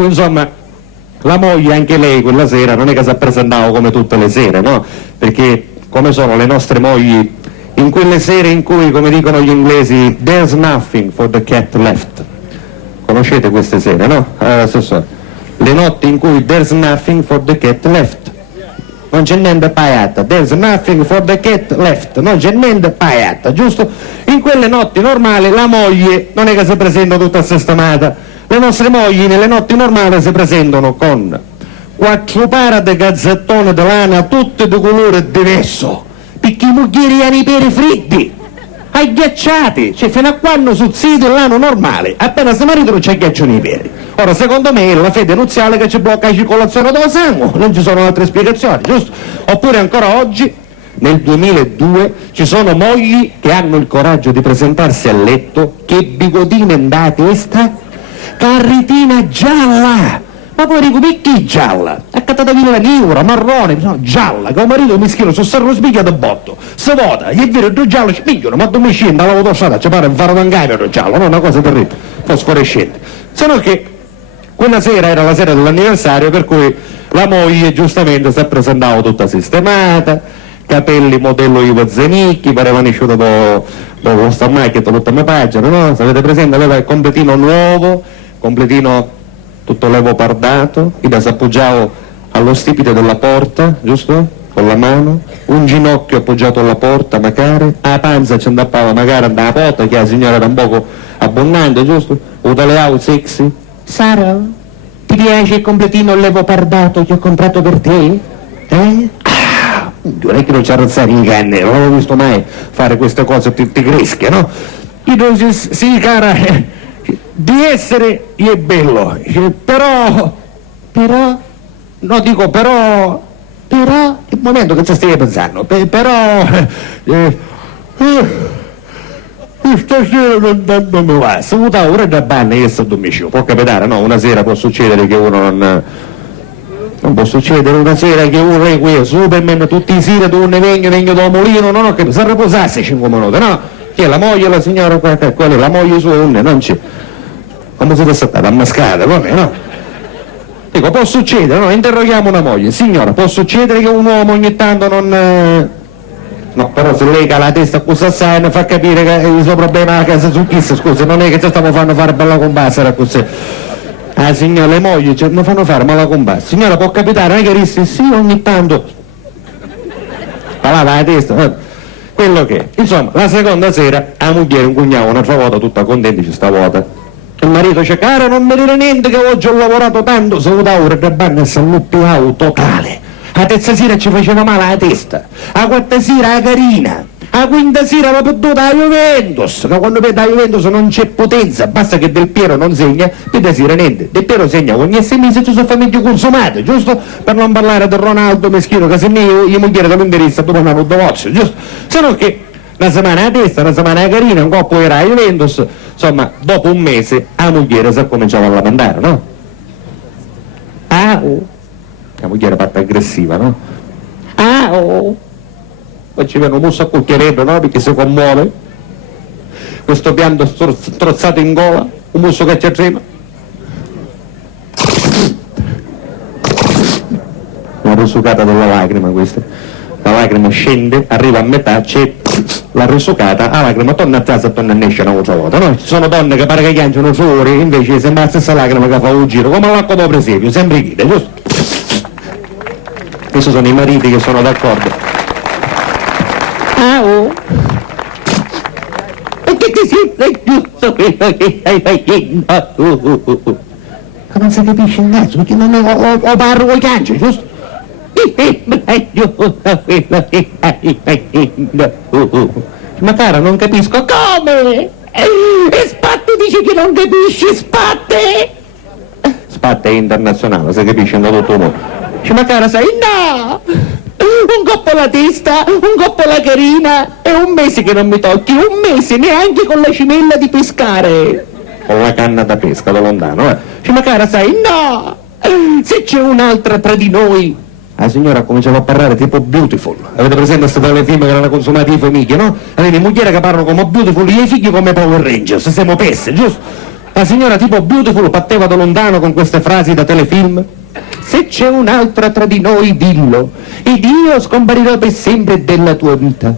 cui insomma la moglie, anche lei quella sera, non è che si presentava come tutte le sere, no? Perché come sono le nostre mogli in quelle sere in cui, come dicono gli inglesi, there's nothing for the cat left. Conoscete queste sere, no? Le notti in cui there's nothing for the cat left. Non c'è niente paiata, there's nothing for the cat left, non c'è niente paiata, giusto? In quelle notti normali la moglie non è che si presenta tutta sistemata. Le nostre mogli nelle notti normali si presentano con 4 paia di gazzettone di lana, tutte di colore diverso, perché i muglieri hanno i peri freddi, agghiacciati, cioè fino a quando sul sito l'anno normale, appena si maritano ci agghiacciano i peri. Ora, secondo me è la fede nuziale che ci blocca la circolazione del sangue, non ci sono altre spiegazioni, giusto? Oppure ancora oggi, nel 2002, ci sono mogli che hanno il coraggio di presentarsi a letto, che bigodina in da testa, carritina gialla, ma poi dico, perché gialla? Accattata vino euro, marrone, no, gialla, che un marito mischino su serro spiglia da botto, si vota, gli è vero, due giallo spigliano, ma dove scende all'autostrada, ci pare un faro d'angaiero giallo, no, una cosa terribile, fosforescente. Se no che quella sera era la sera dell'anniversario, per cui la moglie giustamente si è presentata tutta sistemata, capelli modello Ivo Zenicchi, pareva nasciuto dopo sta macchina tutta mia pagina, no? Se avete presente, aveva il completino nuovo, completino tutto leopardato, io si appoggiava allo stipite della porta, giusto? Con la mano, un ginocchio appoggiato alla porta, magari, la panza ci andappava magari dalla porta, che la signora era un poco abbondante, giusto? Un taleao sexy. Sara, ti piace il completino leopardato che ho comprato per te? Non è che non ci arrazzare i canne, non ho visto mai fare queste cose tigresche, no? Io dico, sì cara, di essere è bello, però, no dico però, il momento che ci stai pensando, però, stasera non mi va, se vuoi ora da banna io sto domicilio, può capitare, no? Una sera può succedere che uno non può succedere una sera che uno è qui, Superman, tutti i sera, tu ne vengo dal mulino, non ho capito, se riposasse 5 minuti, no? Che la moglie, la signora, quella è la moglie sua, non c'è. Come siete stata ammascata, come no? Dico, può succedere, no? Interroghiamo una moglie, signora, può succedere che un uomo ogni tanto non... No, però se lei la testa così assai mi fa capire che il suo problema è la casa su chissà, scusa, non è che ci stiamo fanno fare bella combassera così. Ah signora, le mogli mi fanno fare mala combassera. Signora, può capitare, non è che rischi, sì, ogni tanto. Parlava la testa, quello che è. Insomma, la seconda sera, la moglie incugnava un'altra volta tutta contenta, ci stavolta. Il marito dice, cara, non mi dire niente che oggi ho lavorato tanto, se da ora da banna si alluppiavo totale. La terza sera ci faceva male la testa, la quarta sera la carina, la quinta sera la perduta la Juventus, che quando vede la Juventus non c'è potenza, basta che Del Piero non segna, e sera niente, Del Piero segna ogni 6 mesi ci sono famiglie consumate, giusto? Per non parlare del Ronaldo meschino, che se io moglie che mi interessa dopo un anno d'ozio, giusto? Se no che una settimana la testa, una settimana la carina, un po' era la Juventus, insomma, dopo un mese la moglie si cominciava a lamentare, no? La moglie era fatta aggressiva, no? Poi ci viene un muso a cucchiaretto, no? Perché si commuove. Questo pianto strozzato in gola, un muso che ci trema. Una risucata della lacrima questa. La lacrima scende, arriva a metà, c'è la risucata, la lacrima torna a casa e torna a nascere un'altra volta, no? Ci sono donne che pare che piangono fuori, invece sembra la stessa lacrima che fa un giro, come l'acqua dopo presepio, sempre chita, giusto? Questi sono i mariti che sono d'accordo. E che ti sembra giusto quello che stai facendo? Ma non si capisce il naso, perché non ho parlo con i canci, giusto? Mi sembra giusto quello che stai facendo. Ma cara, non capisco come? E Spatte dice che non capisci, Spatte? Spatte è internazionale, si capisce in tutto il mondo. Ma cara sai, no! Un coppo alla testa, un coppo alla carina, è un mese che non mi tocchi, un mese neanche con la cimella di pescare. Con la canna da pesca da lontano, Ma cara sai, no! Se c'è un'altra tra di noi. La signora cominciava a parlare tipo Beautiful. Avete presente queste telefilm che erano consumati i famiglie, no? Avete mogli che parlano come Beautiful e i figli come Power Rangers, siamo pesse, giusto? La signora tipo Beautiful batteva da lontano con queste frasi da telefilm. Se c'è un'altra tra di noi, dillo, ed io scomparirò per sempre della tua vita.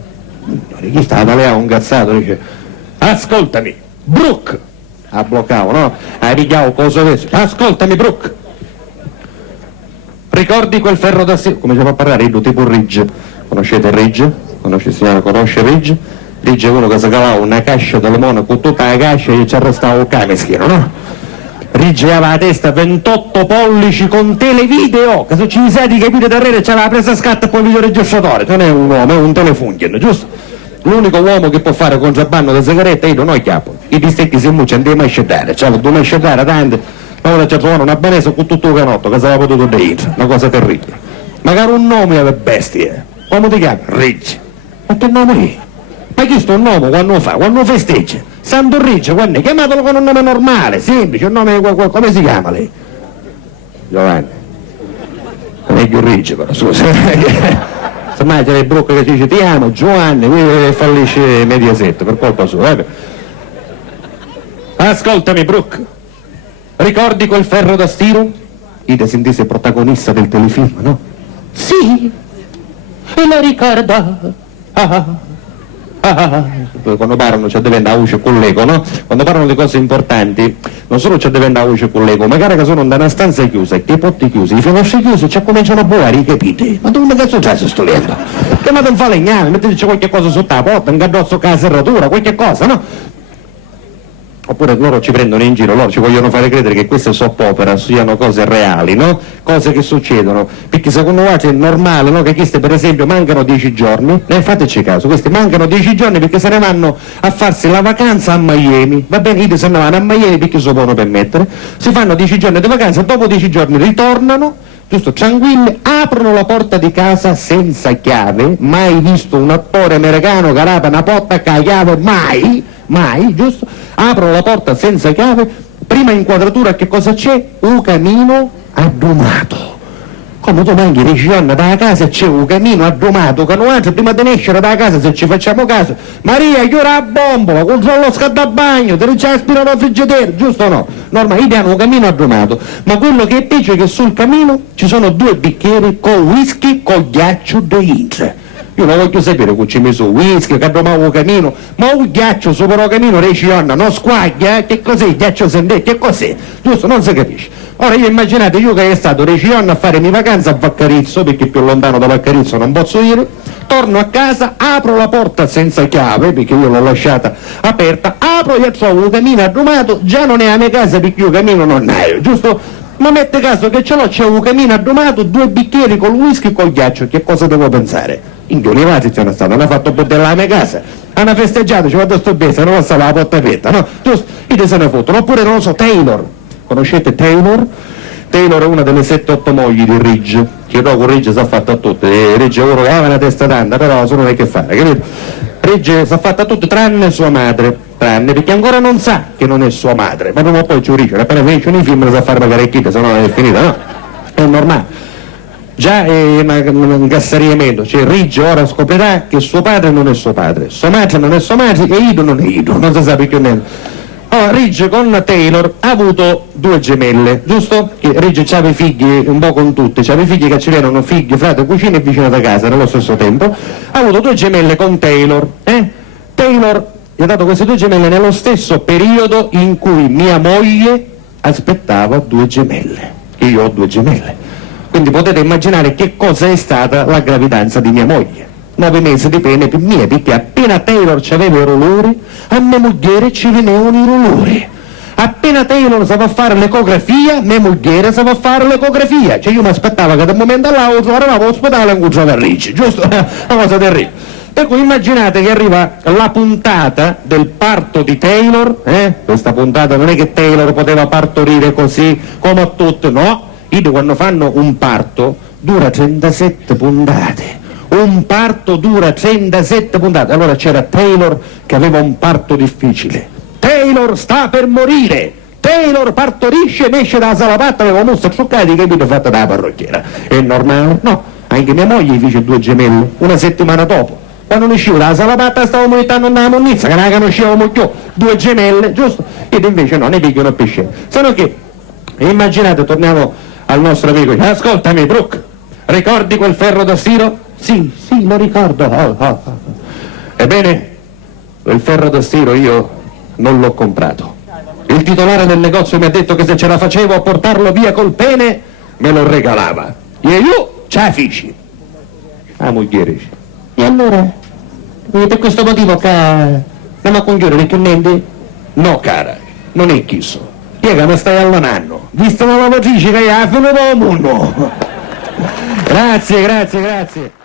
Chi stava lei a un cazzato, dice, ascoltami, Brooke. La bloccavo, no? La pigliavo, cosa adesso? Ascoltami, Brooke. Ricordi quel ferro da stiro? Come si fa parlare? Io tipo Ridge. Conoscete Ridge? Conosce Ridge? Ridge è uno che si cavava una cascia del mono con tutta la cascia e ci arrestava il cane schino, no? Ridge aveva la testa 28 pollici con televideo, che se ci sai di capire da rete c'aveva la presa a scatto e poi il videoregistratore. Non è un uomo, è un telefunghin, giusto? L'unico uomo che può fare contrabbando di sigarette io non ho chiappo. I distecchi si mucciano, andiamo a scegliere, c'avevo due mescettare tanti. Ma ora ci trovano una benessa con tutto il canotto che si aveva potuto dentro, una cosa terribile. Magari un nome aveva bestie. Come ti chiami? Ridge. Ma che nome è? Ma chi sto un nome quando fa? Quando festeggia? Santo Ridge, quando è? Chiamatelo con un nome normale, semplice, un nome come si chiama lei? Giovanni. Non è più Ridge però, scusa. Semmai c'è il Brocco che dice ti amo, Giovanni, qui fallisce Mediaset, per colpa sua. Ascoltami Brooke. Ricordi quel ferro da stiro? Ida sentisse protagonista del telefilm, no? Sì, e lo ricordo. Quando parlano c'è deve andare a voce con l'ego, no? Quando parlano di cose importanti, non solo c'è deve andare a voce con l'ego, magari che sono in una stanza chiusa, che i potti chiusi, i finestre chiusi, ci cominciano a buare, i capite? Ma dove cazzo c'è sto lento? Chiamate un falegname, mettete qualche cosa sotto la porta, un gadozzo con la serratura, qualche cosa, no? Oppure loro ci prendono in giro, loro ci vogliono fare credere che queste soap opera siano cose reali, no? Cose che succedono, perché secondo voi è normale, no? Che queste per esempio mancano 10 giorni, fateci caso, questi mancano 10 giorni perché se ne vanno a farsi la vacanza a Miami, va bene, se ne vanno a Miami perché se lo possono permettere, si fanno 10 giorni di vacanza, dopo 10 giorni ritornano, giusto, tranquilli, aprono la porta di casa senza chiave, mai visto un attore americano che apre una porta con la chiave, mai, giusto? Aprono la porta senza chiave, prima inquadratura che cosa c'è? Un camino addomato. Come tu manchi 10 giorni dalla casa e c'è un camino addomato, che noi prima di nascere dalla casa, se ci facciamo caso, Maria chiude la bombola, controlla lo scaldabagno, te ne c'è aspirato al friggidere, giusto o no? Normale, hanno un camino addomato, ma quello che è peggio è che sul camino ci sono 2 bicchieri con whisky con ghiaccio dentro. Io non voglio sapere che ci ho messo whisky, che addomavo il camino, ma un ghiaccio sopra il camino, recionna, non squaglia, che cos'è il ghiaccio sendè, che cos'è? Giusto, non si capisce. Ora io immaginate, io che è stato recionna a fare mie vacanze a Vaccarizzo, perché più lontano da Vaccarizzo non posso dire, torno a casa, apro la porta senza chiave, perché io l'ho lasciata aperta, apro e trovo un camino addomato, già non è la mia casa perché io camino non ne ho, giusto? Ma mette caso che ce l'ho, c'è un camino addomato, 2 bicchieri col whisky e col ghiaccio, che cosa devo pensare? In due levati c'è una stata, hanno fatto bordella alla mia casa, hanno festeggiato, ci vado a sto bene, se non stava la porta aperta, no? Giusto? Io se ne fottono, oppure non lo so, Taylor, conoscete Taylor? Taylor è una delle 7-8 mogli di Ridge, che dopo Ridge si è fatta a tutte, Ridge è uno che aveva una testa tanta, però se non è che fare, capito? Ridge si è fatta a tutte tranne sua madre, perché ancora non sa che non è sua madre, ma prima o poi ci riesce, appena finisce nei film sa fare magari chita, se no è finita, no? È normale. Già è un gassariamento, cioè Ridge ora scoprirà che suo padre non è suo padre, sua madre non è sua madre e Ido non è Ido, non si sa più niente. Ora Ridge con Taylor ha avuto 2 gemelle, giusto? Che Ridge c'aveva i figli un po' con tutti, c'aveva i figli che ci erano figli, frate, cucina e vicino da casa nello stesso tempo, ha avuto 2 gemelle con Taylor, Taylor gli ha dato queste 2 gemelle nello stesso periodo in cui mia moglie aspettava 2 gemelle, che io ho 2 gemelle. Quindi potete immaginare che cosa è stata la gravidanza di mia moglie. 9 mesi di pene per mia, perché appena Taylor c'aveva i dolori, a mia moglie ci venivano i dolori. Appena Taylor sapeva fare l'ecografia, mia moglie sapeva fare l'ecografia. Cioè io mi aspettavo che da un momento all'altro arrivavo all'ospedale e incontravo Ricci, giusto? Una cosa terribile. Per cui immaginate che arriva la puntata del parto di Taylor, questa puntata non è che Taylor poteva partorire così come a tutti, no? Quando fanno un parto dura 37 puntate. Un parto dura 37 puntate. Allora c'era Taylor che aveva un parto difficile. Taylor sta per morire. Taylor partorisce e esce dalla sala patta, aveva mostra truccati, capito, fatta dalla parrucchiera. È normale? No. Anche mia moglie fece 2 gemelle, una settimana dopo. quando ne uscivo dalla salapata stavamo mettendo nella monnezza, che non la conoscevamo più, due gemelle, giusto? Ed invece no, ne pigliano a pesce. Se no che, immaginate, torniamo al nostro amico, ascoltami Brooke, ricordi quel ferro da stiro? Sì, lo ricordo. Ebbene, quel ferro da stiro io non l'ho comprato. Il titolare del negozio mi ha detto che se ce la facevo a portarlo via col pene, me lo regalava. E io ce la feci. Ah, moglie. E allora? E per questo motivo che andiamo a conchiudere che niente? No, cara, non è chiso. Piega, mi stai allanando. Visto la lavatrice che hai, finito il mondo. Grazie.